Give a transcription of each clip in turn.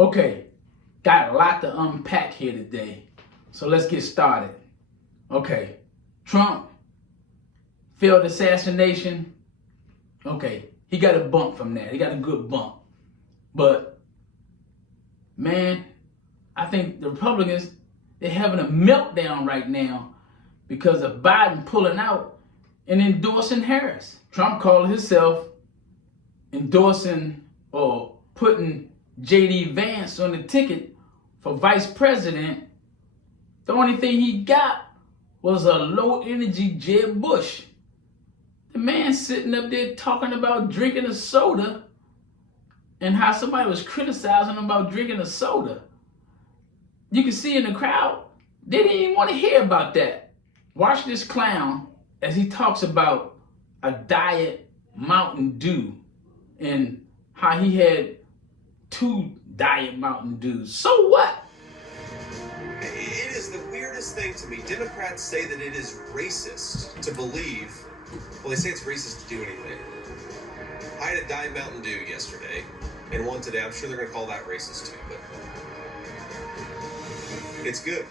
Okay, got a lot to unpack here today. So let's get started. Okay, Trump, failed assassination. Okay, he got a bump from that. He got a good bump. But, man, I think the Republicans, they're having a meltdown right now because of Biden pulling out and endorsing Harris. Trump called himself endorsing or putting J.D. Vance on the ticket for vice president. The only thing he got was a low-energy Jeb Bush. The man sitting up there talking about drinking a soda and how somebody was criticizing him about drinking a soda. You can see in the crowd, they didn't even want to hear about that. Watch this clown as he talks about a diet Mountain Dew and how he had 2 diet Mountain Dews. So what? It is the weirdest thing to me. Democrats say that it is racist to believe, well, they say it's racist to do anything. I had a Diet Mountain Dew yesterday and one today. I'm sure they're going to call that racist too, but it's good.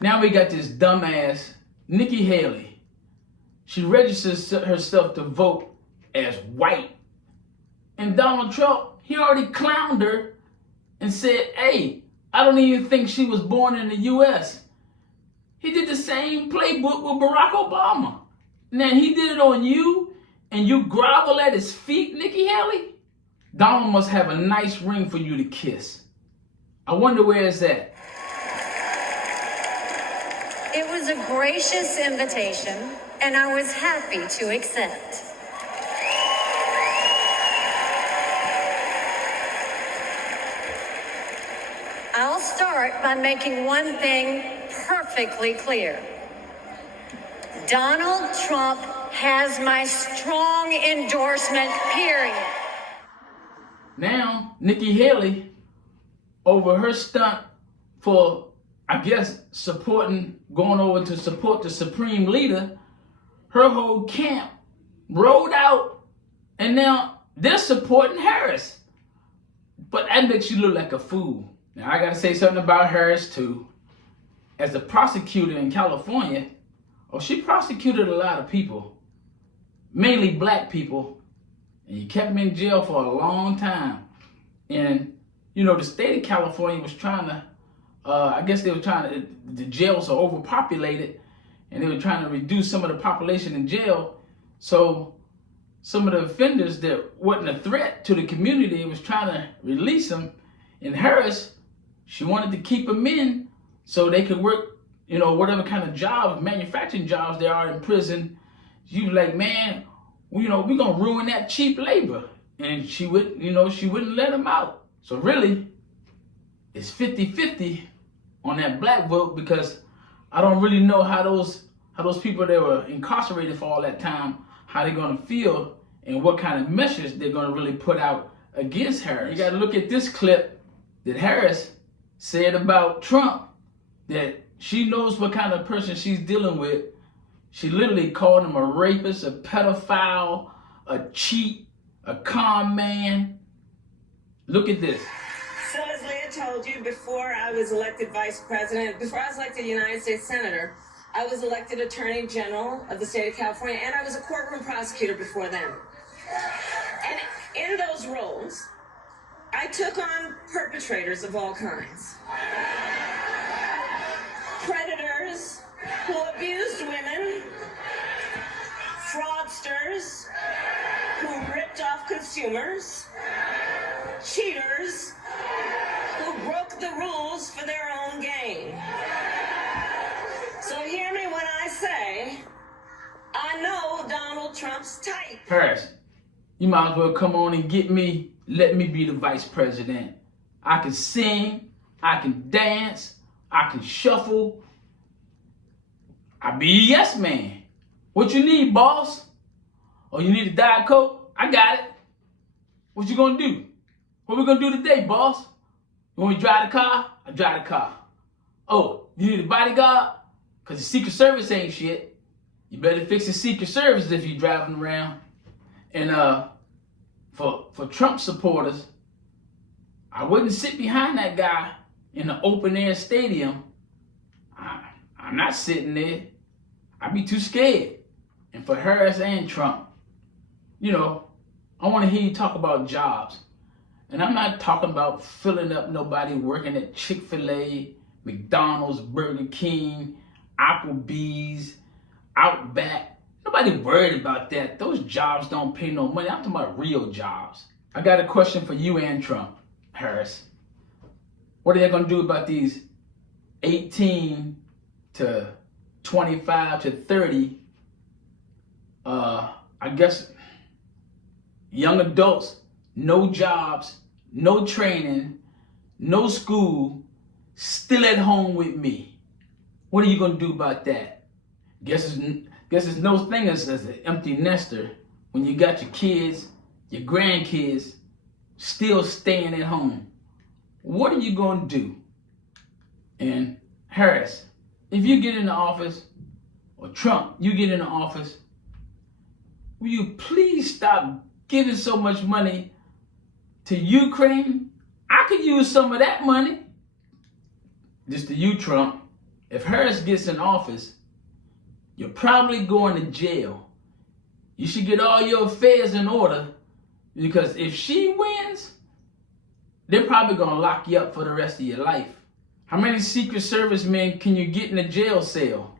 Now we got this dumbass Nikki Haley. She registers herself to vote as white. And Donald Trump, he already clowned her and said, hey, I don't even think she was born in the U.S. He did the same playbook with Barack Obama. Now he did it on you and you grovel at his feet, Nikki Haley? Donald must have a nice ring for you to kiss. I wonder where it's at. It was a gracious invitation, and I was happy to accept. I'll start by making one thing perfectly clear. Donald Trump has my strong endorsement, period. Now, Nikki Haley, over her stunt for, I guess, going over to support the Supreme Leader, her whole camp rolled out, and now they're supporting Harris. But that makes you look like a fool. Now, I gotta say something about Harris, too. As a prosecutor in California, she prosecuted a lot of people, mainly black people, and he kept them in jail for a long time. And, the state of California was trying to, I guess they were trying to, the jails are overpopulated, and they were trying to reduce some of the population in jail. So some of the offenders that wasn't a threat to the community was trying to release them. And Harris, she wanted to keep them in so they could work, whatever kind of jobs, manufacturing jobs there are in prison. She was like, man, we're going to ruin that cheap labor. And she would, she wouldn't let them out. So really, it's 50-50 on that black vote, because I don't really know how those people that were incarcerated for all that time, how they're going to feel and what kind of measures they're going to really put out against Harris. You got to look at this clip that Harris said about Trump, that she knows what kind of person she's dealing with. She literally called him a rapist, a pedophile, a cheat, a con man. Look at this. So as Leah told you, before I was elected vice president, before I was elected United States Senator, I was elected Attorney General of the state of California, and I was a courtroom prosecutor before then. And in those roles, I took on perpetrators of all kinds. Predators who abused women, fraudsters who ripped off consumers, cheaters who broke the rules for their own gain. So hear me when I say, I know Donald Trump's type. Harris, you might as well come on and get me, let me be the vice president. I can sing, I can dance, I can shuffle. I be a yes man. What you need, boss? Oh, you need a Diet Coke? I got it. What you gonna do? What we gonna do today, boss? You want me to drive the car? I drive the car. Oh, you need a bodyguard? Because the Secret Service ain't shit. You better fix the Secret Service if you're driving around. And for Trump supporters, I wouldn't sit behind that guy in an open air stadium. I'm not sitting there. I'd be too scared. And for Harris and Trump, you know, I want to hear you talk about jobs. And I'm not talking about filling up nobody working at Chick-fil-A, McDonald's, Burger King, Applebee's, Outback. Nobody worried about that. Those jobs don't pay no money. I'm talking about real jobs. I got a question for you and Trump, Harris. What are they going to do about these 18 to 25 to 30, I guess, young adults, no jobs, no training, no school, still at home with me? What are you going to do about that? Guess it's no thing as an empty nester when you got your kids, your grandkids still staying at home. What are you going to do? And Harris, if you get in the office, or Trump, you get in the office, will you please stop giving so much money to Ukraine? I could use some of that money. Just to you, Trump, if Harris gets in office, you're probably going to jail. You should get all your affairs in order, because if she wins, they're probably going to lock you up for the rest of your life. How many Secret Service men can you get in a jail cell?